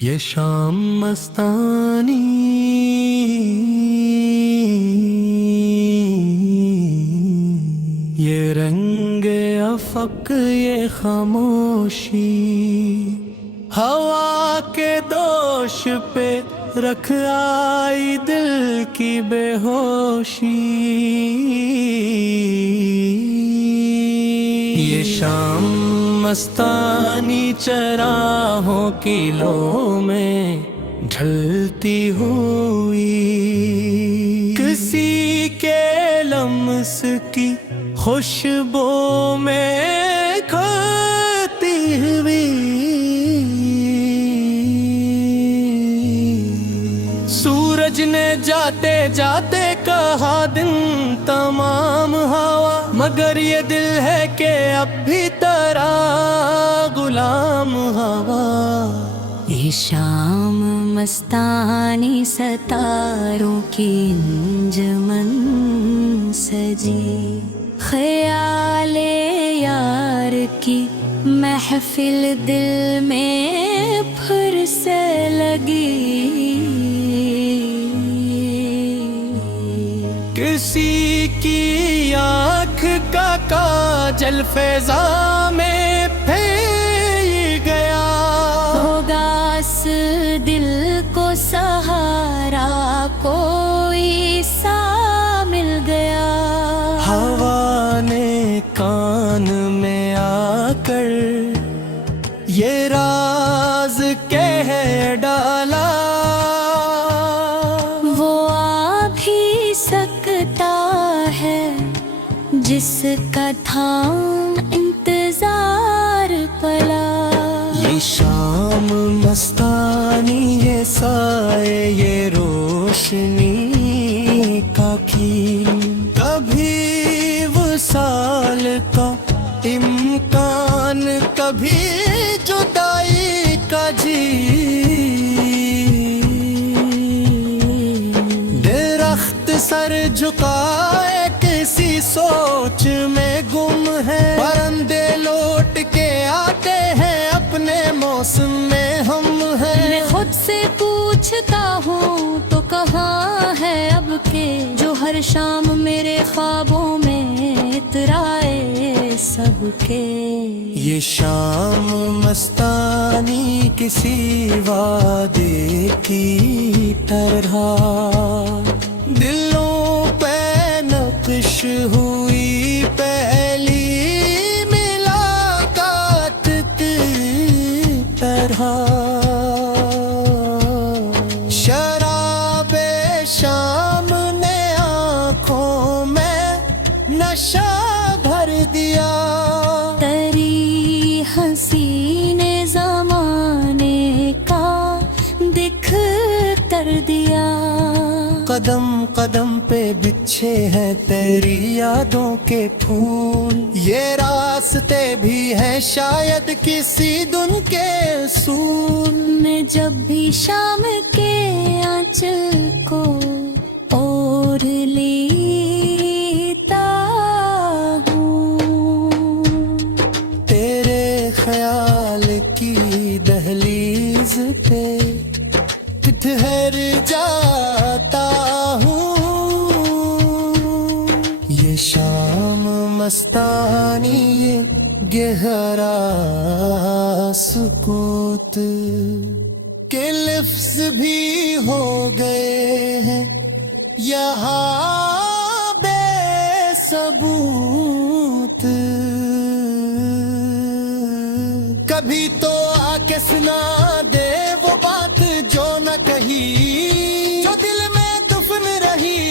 ये शाम मस्तानी ये रंगे अफक ये खामोशी हवा के दोष पे रख आई दिल की बेहोशी। ये शाम मस्तानी चराहों की लो में ढलती हुई किसी के लम्स की खुशबू में खोती हुई। सूरज ने जाते जाते कहा दिन तमाम हवा, मगर ये दिल है कि अब भी तेरा गुलाम हवा। ये शाम मस्तानी सतारों की अंजुमन सजी, ख्याले यार की महफिल दिल में फिर से लगी। किसी की आँख का काजल फैजा में फेंक गया, होगा इस दिल को सहारा कोई सा मिल गया। हवा ने कान में आकर ये राज कह डाला, वो आ भी सकता है जिसका था इंतजार पला। ये शाम मस्तानी ये साए ये रोशनी का खील, कभी वसाल का इम्कान कभी जुदाई का झील। दरख्त सर झुकाए किसी सोच में गुम है, परिंदे लौट के आते हैं अपने मौसम में हम हैं। मैं खुद से पूछता हूँ तो कहाँ है अब के जो हर शाम मेरे ख्वाबों में इतराए सबके। ये शाम मस्तानी किसी वादे की तरह दिलों पे नक्श हुई पहली मुलाकात की तरह। शराबे शाम ने आँखों में नशा भर दिया, तेरी हसीने जमाने का दिख कर दिया। कदम कदम पे बिछे हैं तेरी यादों के फूल, ये रास्ते भी हैं शायद किसी दिन के सूल। मैं जब भी शाम के आंचल को ओढ़ लेता हूँ, तेरे ख्याल की दहलीज पे ठहर जाता हूँ। ये शाम मस्तानी ये गहरा सुकूत के लफ्ज भी हो गए हैं यहाँ बेसबूत। कभी तो आके सुना दे वो बात जो न कही, जो दिल में दफन रही,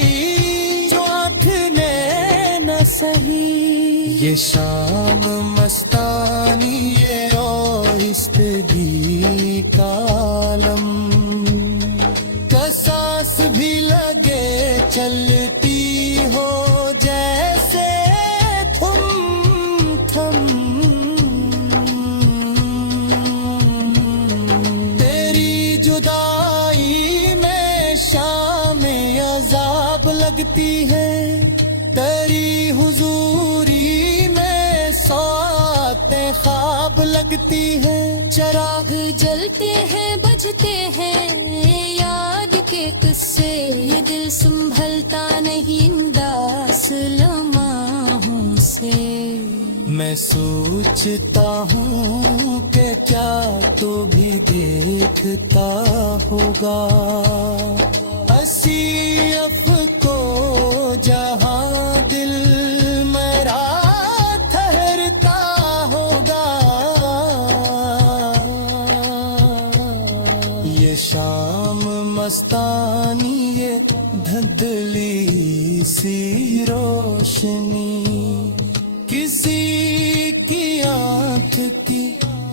जो आँख ने न सही। ये शाम मस्तानी ये आहिस्तगी का आलम, सांस भी लगे चलती हो जैसे थम थम। तेरी जुदाई में शाम अजाब लगती है, तेरी हुजूरी में सौते ख्वाब लगती है। चिराग जलते हैं बजते मैं सोचता हूँ कि क्या तू भी देखता होगा हंसी अफ़को जहाँ दिल मेरा ठहरता होगा। ये शाम मस्तानी ये धुंधली सी रोशनी किसी की आँख की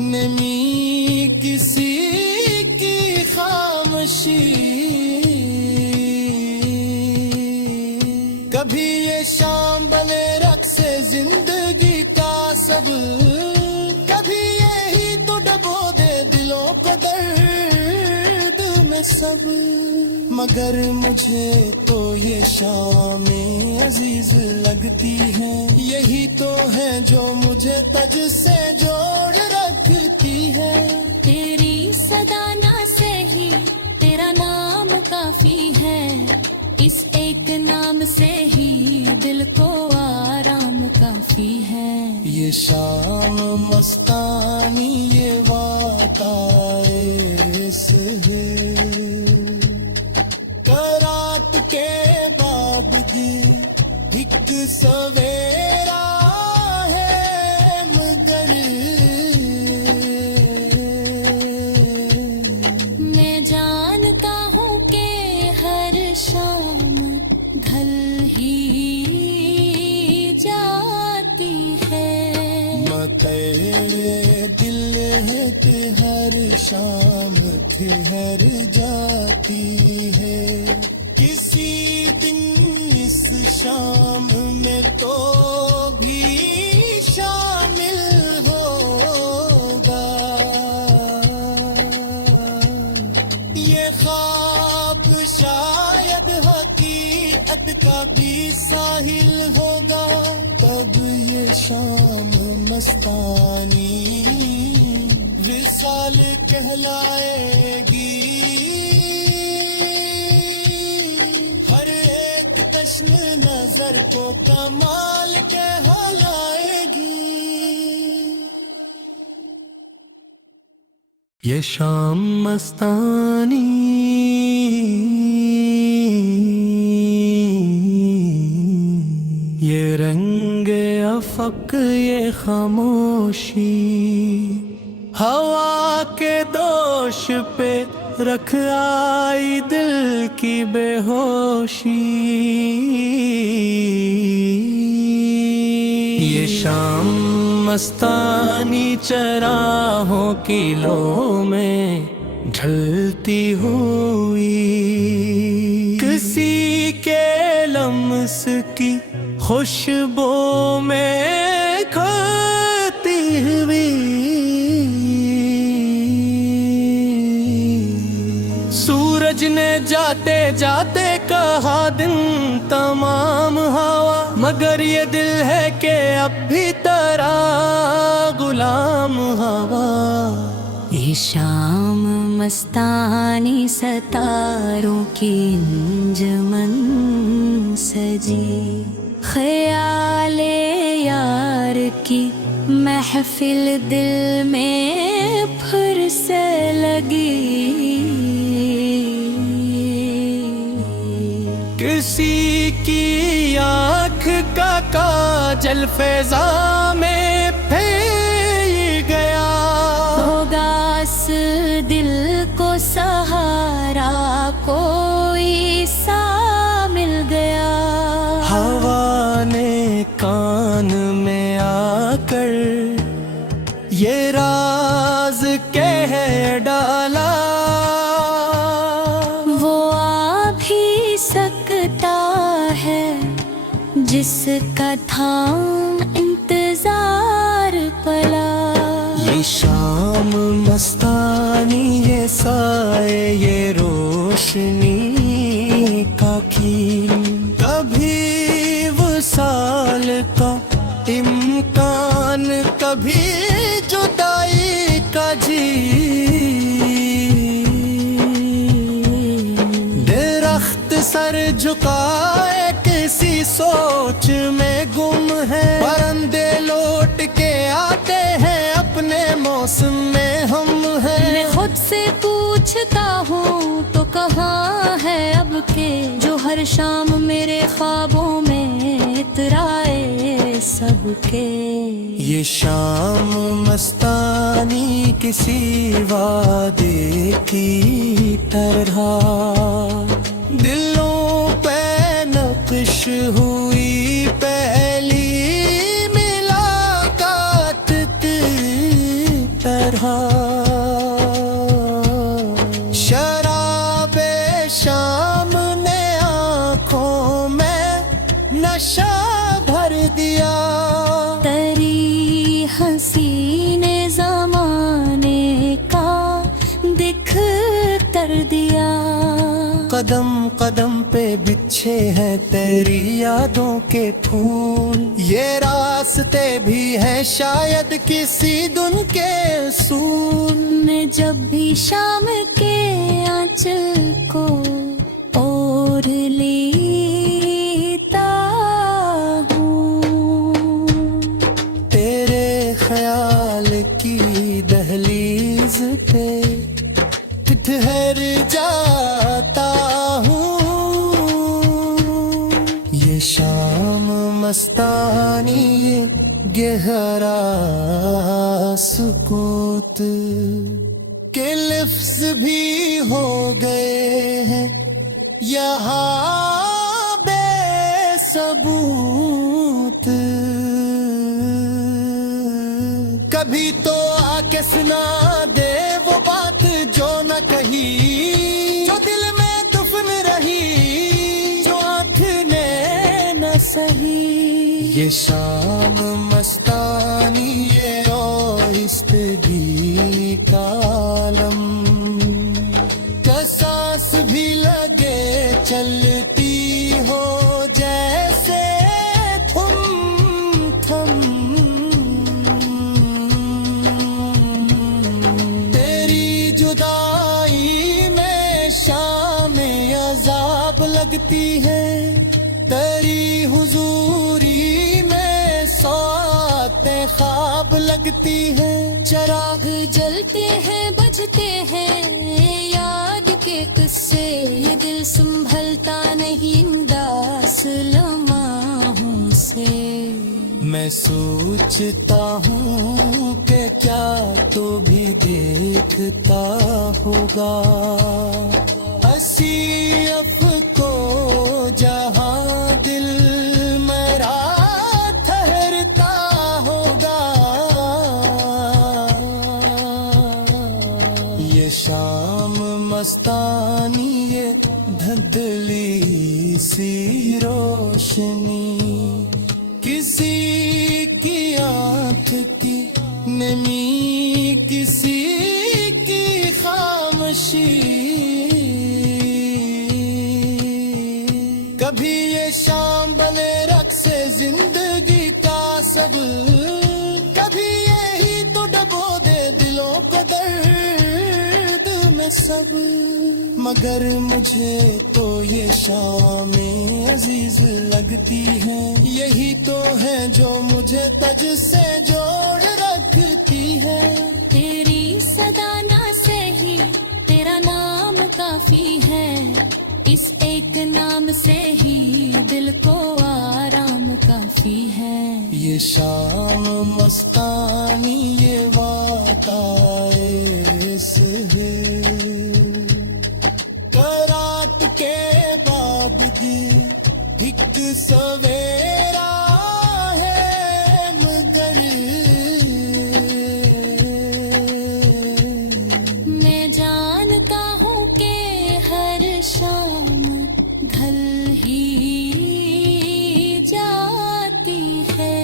नमी किसी की खामोशी कभी ये शाम बने रक़्स जिंदगी का सब कभी यही तो डबो दे दिलों को दर्द में सब। मगर मुझे तो ये शामें अजीज लगती हैं यही तो है जो मुझे तज से जोड़ रखती है। तेरी सदाना से ही तेरा नाम काफी है इस एक नाम से ही दिल को आराम काफी है। ये शाम मस्तानी ये वाताए करात के बाद एक सवेरा है मगर मैं जानता हूँ कि हर शाम ढल ही जाती है। तेरे दिल है कि हर शाम ठहर जाती है किसी दिन इस शाम में तो भी शामिल होगा। ये ख्वाब शायद हकीकत का भी साहिल होगा तब ये शाम मस्तानी विसाल कहलाएगी। हर एक तश्न नजर को कमाल कहलाएगी। ये शाम मस्तानी ये रंग अफक ये खामोशी हवा के दोष पे रख आई दिल की बेहोशी। ये शाम मस्तानी चराहों की लो में ढलती हुई किसी के लम्स की खुशबू में खोती हुई। सूरज ने जाते जाते कहा दिन तमाम हवा मगर ये दिल है कि अब भी तेरा गुलाम हवा। ये शाम मस्तानी सतारों की अंजुमन सजी ख्याले यार की महफिल दिल में फिर से लगी। किसी की आँख का काजल फैज़ा में फैल गया होगा इस दिल को सहारा कोई सा मिल गया। हवा ने कान में आकर ये राज कह डाला वो आ भी सकता है जिसका था इंतजार पला। ये शाम मस्तानी ये साए ये रोशनी का खील कभी वसाल का इम्कान कभी जुदाई का झील। दरख्त सर झुकाए किसी सोच में गुम है परंदे लौट के मौसम में हम हैं। मैं खुद से पूछता हूँ तो कहाँ है अब के जो हर शाम मेरे ख्वाबों में इतराए सबके। ये शाम मस्तानी किसी वादे की तरह दिलों पे नक्श हुई पहली मुलाकात तरह। शराबे शाम ने आँखों में नशा भर दिया। तेरी हसीने जमाने का दिख कर दिया। कदम कदम पे बिछे हैं तेरी यादों के फूल। ये रास्ते भी हैं शायद किसी धुन के सूल। मैं जब भी शाम के आंचल को ओढ़ लेता हूँ, तेरे ख्याल की दहलीज पे ठहर जाता हूँ। ये शाम मस्तानी ये गहरा सुकूत के लफ्ज भी हो गए हैं यहाँ बेसबूत। कभी तो आके सुना दे वो बात जो न कही, जो दिल में दुफन रही, जो आँख ने न सही। ये शाम मस्तानी ये आहिस्तगी का आलम का सांस भी लगे चलती हो जैसे थम थम। तेरी जुदाई में शाम अजाब लगती है, तेरी हुजूरी में सौतें ख्वाब लगती है। चिराग जलते हैं बजते हैं याद के किस्से, ये दिल संभलता नहीं दास लम्हों से। मैं सोचता हूँ कि क्या तू भी देखता होगा हंसी अफ़को जहाँ दिल मेरा ठहरता होगा। ये शाम मस्तानी ये धुंधली सी रोशनी किसी की आँख की नमी, किसी की खामोशी। कभी ये शाम बने रक़्स-ए जिंदगी का सब, कभी यही तो डबो दे दिलों को दर्द में सब। मगर मुझे तो ये शामें अजीज लगती हैं, यही तो है जो मुझे तज से जोड़ रखती है। तेरी सदा ना सही तेरा नाम काफी है, इस एक नाम से ही दिल को आराम काफी है। ये शाम मस्तानी ये वादाए करात के बाद एक सवेरा है मगर मैं जानता हूँ कि हर शाम ढल ही जाती है।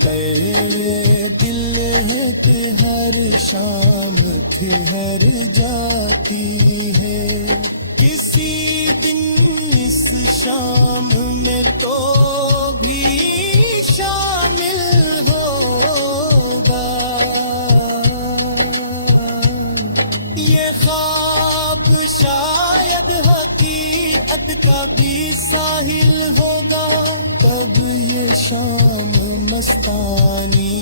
तेरे दिल है कि हर शाम ठहर जाती है। किसी दिन इस शाम में तो भी शामिल होगा। ये ख्वाब शायद हकीकत का भी साहिल होगा, तब ये शाम मस्तानी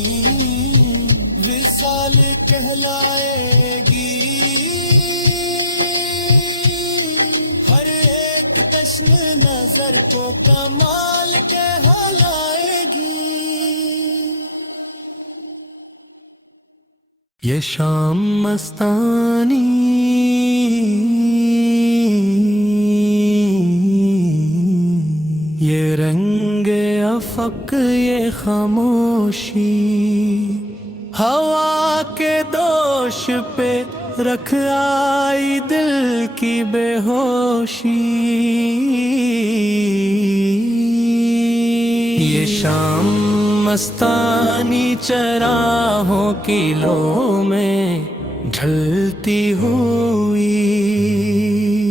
विसाल कहलाएगी, हर एक तश्न नजर को कमाल कहलाएगी। ये शाम मस्तानी ये रंग अफक ये खामोशी, हवा के दोष पे रख आई दिल की बेहोशी। ये शाम मस्तानी चराहों की लो में ढलती हुई,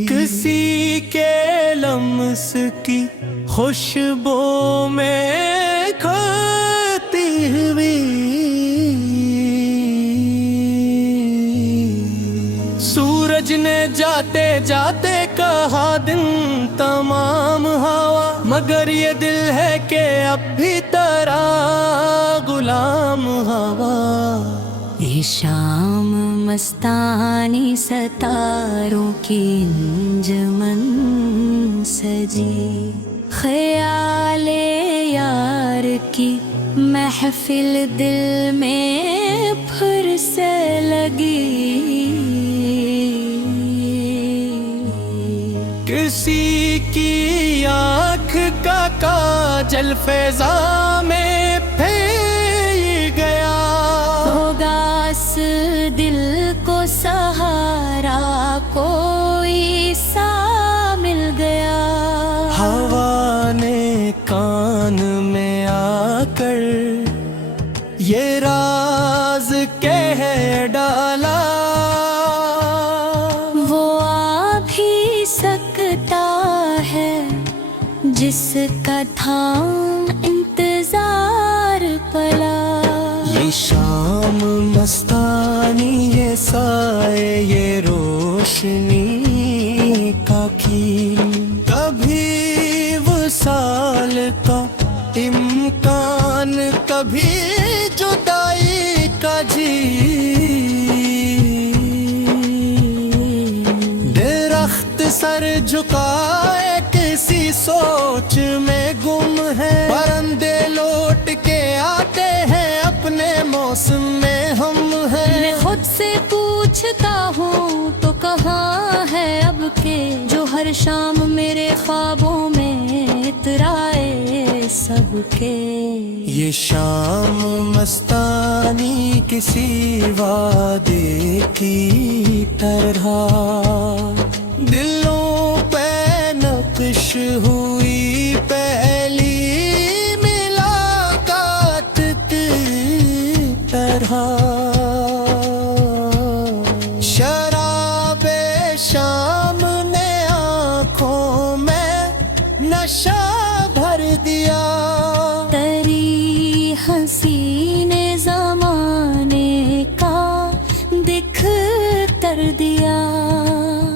किसी के लम्स की खुशबू में खोती हुई। सूरज ने जाते जाते कहा दिन तमाम हवा, मगर ये दिल है कि अब भी तेरा गुलाम हवा। ये शाम मस्तानी सतारों की अंजुमन सजी, ख्याले यार की महफिल दिल में फिर से लगी। किसी की आँख का काजल फैजा में फैल गया, होगा इस दिल को सहारा कोई सा मिल गया। हवा ने कान में आकर ये राज कह डाला, वो आ भी सकता है जिसका था इंतजार पला। ये शाम मस्तानी ये साए ये रोशनी का खील, कभी वसाल का इम्कान, कभी जुदाई का झील। दरख्त सर झुकाए किसी सोच में गुम है, परिंदे लौट के आते हैं अपने मौसम में हम हैं। मैं खुद से पूछता हूँ तो कहाँ है अब के, जो हर शाम मेरे ख्वाबों में इतराए सबके। ये शाम मस्तानी किसी वादे की तरह दिलों पे नक्श हुई पहली मुलाकात की तरह। शराबे शाम ने आँखों में नशा भर दिया, तेरी हसीने जमाने का दिख कर दिया।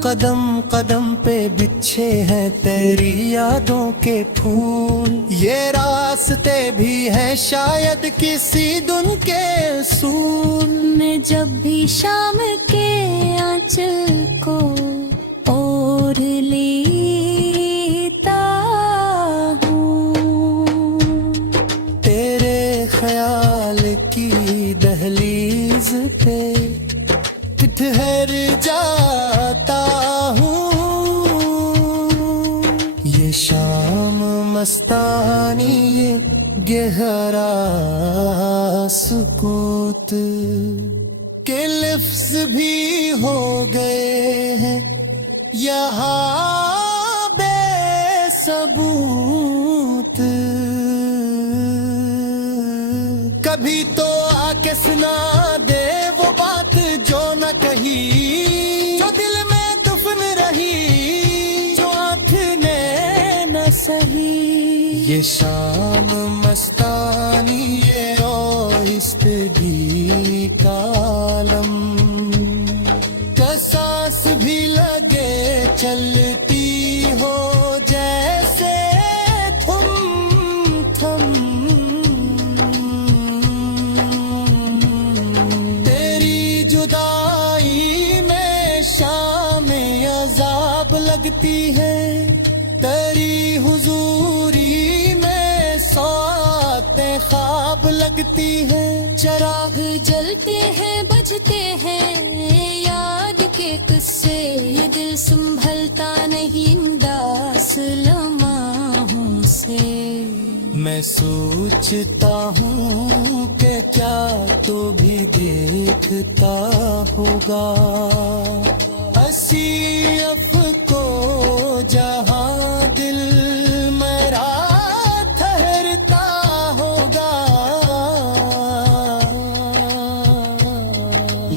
कदम कदम पे बिछे हैं तेरी यादों के फूल, ये रास्ते भी हैं शायद किसी दिन के सूल। मैं जब भी शाम के आंचल को ओढ़ लेता हूँ, तेरे ख्याल की दहलीज पे ठहर जाता हूँ। ये शाम मस्तानी ये गहरा सुकूत के लफ्ज भी हो गए हैं यहाँ बेसबूत। कभी तो आके सुना दे वो बात जो न कही, जो दिल में दफन रही, जो आँख ने न सही। ये शाम मस्तानी ये ओहिस्तगी का आलम, सांस भी लगे चलती हो जैसे थम थम। ख्वाब लगती है, तेरी हुजूरी में सौतें ख्वाब लगती है। चिराग जलते हैं बजते हैं याद के किस्से, ये दिल संभलता नहीं इंदास लम्हों से। मैं सोचता हूँ कि क्या तू भी देखता होगा, हंसी अफ़को जहाँ दिल मेरा ठहरता होगा।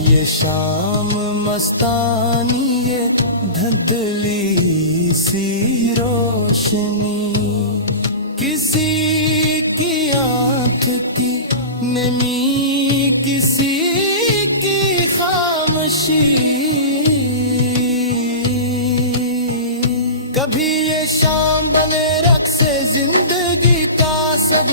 ये शाम मस्तानी, ये धुंधली सी रोशनी, किसी की आँख की नमी, किसी की खामोशी। कभी ये शाम बने रक़्स जिंदगी का सब